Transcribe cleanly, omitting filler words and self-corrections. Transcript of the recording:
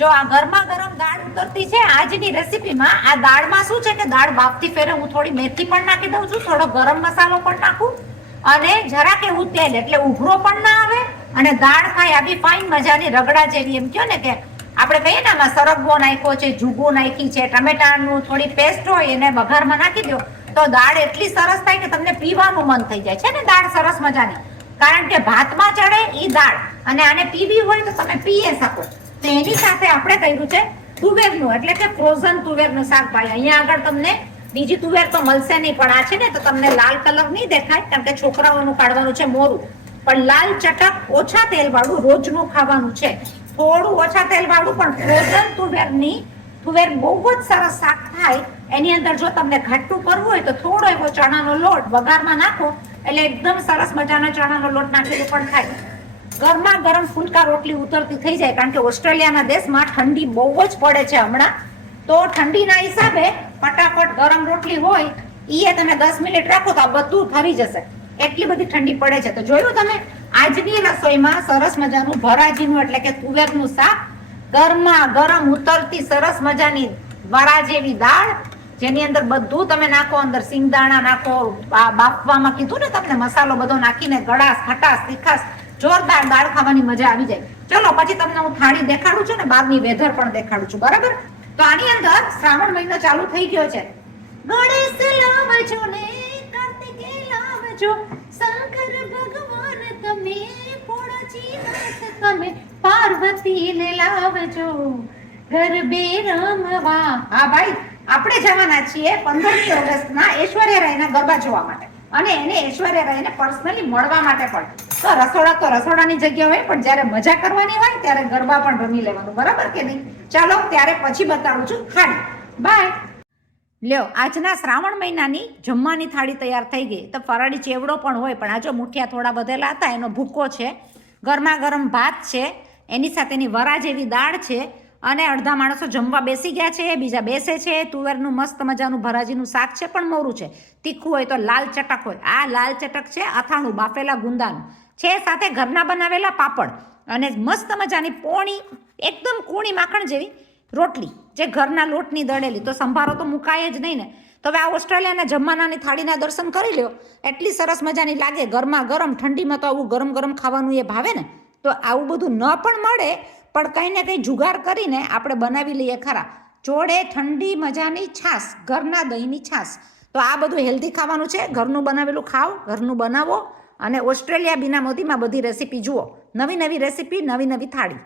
જો આ ગરમા ગરમ દાળ ઉતરતી છે આજની રેસીપીમાં, આ દાળમાં શું છે કે દાળ બાફતી ફેરે હું થોડી મેથી પણ નાખી દઉં છું, થોડો ગરમ મસાલો પણ નાખું અને જરાક એવું તેલ, એટલે ઉભરો પણ ના આવે અને દાળ થાય આવી ફાઇન મજાની રગડા જેવી. એમ કહો ને કે આપણે કહીએ ને આમાં સરગવો નાખ્યો છે, જુગુ નાખી છે, ટમેટાનું થોડી પેસ્ટ હોય એને વઘારમાં નાખી દો તો દાળ એટલી સરસ થાય કે તમને પીવાનું મન થઈ જાય છે ને. દાળ સરસ મજાની, કારણ કે ભાતમાં ચડે ઈ દાળ અને આને પીવી હોય તો તમે પીએ શકો. તો એની સાથે આપણે કર્યું છે તુવેરનું, એટલે કે ફ્રોઝન તુવેરનું શાક. ભાઈ અહીંયા આગળ તમને બીજી તુવેર તો મળશે નહીં, પણ આ છે ને તો તમને લાલ કલર નહીં દેખાય, કારણ કે છોકરાઓનું કાઢવાનું છે મોરું. પણ લાલ ચટક ઓછા તેલ વાળું રોજનું ખાવાનું છે, થોડું ઓછા તેલ વાળું પણ ફ્રોઝન તુવેર બહુ જ સરસ શાક થાય. એની અંદર જો તમને ઘાટું કરવું હોય તો થોડો એવો ચણાનો લોટ વઘારમાં નાખો એટલે એકદમ સરસ મજાનો ચણાનો લોટ નાખેલો પણ થાય. ગરમા ગરમ ફૂલકા રોટલી ઉતરતી થઈ જાય, કારણ કે ઓસ્ટ્રેલિયાના દેશમાં ઠંડી બહુ જ પડે છે હમણાં. તો ઠંડીના હિસાબે ફટાફટ ગરમ રોટલી હોય એ તમે 10 મિનિટ રાખો તો આ બધું ઠરી જશે, એટલી બધી ઠંડી પડે છે. તો જોયું તમે, આજની રસોઈમાં સરસ મજાનું ભરાજીનું એટલે કે તુવેરનું શાક, ગરમા ગરમ ઉતરતી સરસ મજાની વરા જેવી દાળ, જેની અંદર બધું તમે નાખો, અંદર સિંગદાણા નાખો, બાફવામાં કીધું ને તમને મસાલો બધો નાખીને ગળાશ, ખટાશ, તીખાશ, જોરદાર દાળ ખાવાની મજા આવી જાય. ચલો પછી તમને હું થાળી દેખાડું છું ને બહારની વેધર પણ દેખાડું છું, બરાબર? તો આની અંદર શ્રાવણ મહિનો ચાલુ થઈ ગયો છે. ગણેશ લાવજો ને કાર્તિકે લાવજો, શંકર ભગવાન તમે, ભોળાજીનાથ તમે, પાર્વતીને લાવજો ગરબે રમવા. હા ભાઈ, આપણે જવાના છીએ 15મી ઓગસ્ટના ઐશ્વર્યા રાયના ગરબા જોવા માટે, અને એને ઐશ્વર્યા રાયને પર્સનલી મળવા માટે પણ. તો રસોડાની જગ્યા હોય, પણ જ્યારે મજા કરવાની હોય ત્યારે ગરબા પણ રમી લેવાનું, બરાબર કે નહીં? ચાલો ત્યારે પછી બતાવું છું થાળી. બાય. લ્યો, આજના શ્રાવણ મહિનાની જમવાની થાળી તૈયાર થઈ ગઈ. તો ફરાળી ચેવડો પણ હોય, પણ આ જો મુઠિયા થોડા વધેલા હતા એનો ભૂકો છે, ગરમા ગરમ ભાત છે, એની સાથેની વરા જેવી દાળ છે, અને અડધા માણસો જમવા બેસી ગયા છે, બીજા બેસે છે. તુવેરનું મસ્ત મજાનું ભરાજીનું શાક છે, પણ મોરું છે. તીખું હોય તો લાલ ચટક હોય, આ લાલ ચટક છે અથાણું બાફેલા ગુંદાનું છે, સાથે ઘરના બનાવેલા પાપડ અને મસ્ત મજાની પોણી, એકદમ કૂણી માખણ જેવી રોટલી, જે ઘરના લોટની દળેલી. તો સંભારો તો મુકાય જ નહીં ને. તો હવે આ ઓસ્ટ્રેલિયાના જમવાનાની થાળીના દર્શન કરી લ્યો, એટલી સરસ મજાની લાગે ગરમા ગરમ. ઠંડીમાં તો આવું ગરમ ગરમ ખાવાનું એ ભાવે ને. તો આવું બધું ન પણ મળે, પણ કંઈ ને કંઈ જુગાર કરીને આપણે બનાવી લઈએ ખરા. જોડે ઠંડી મજાની છાશ, ઘરના દહીંની છાશ. તો આ બધું હેલ્ધી ખાવાનું છે, ઘરનું બનાવેલું ખાઓ, ઘરનું બનાવો, અને ઓસ્ટ્રેલિયા બીના મોદીમાં બધી રેસીપી જુઓ. નવી નવી રેસીપી, નવી નવી થાળી.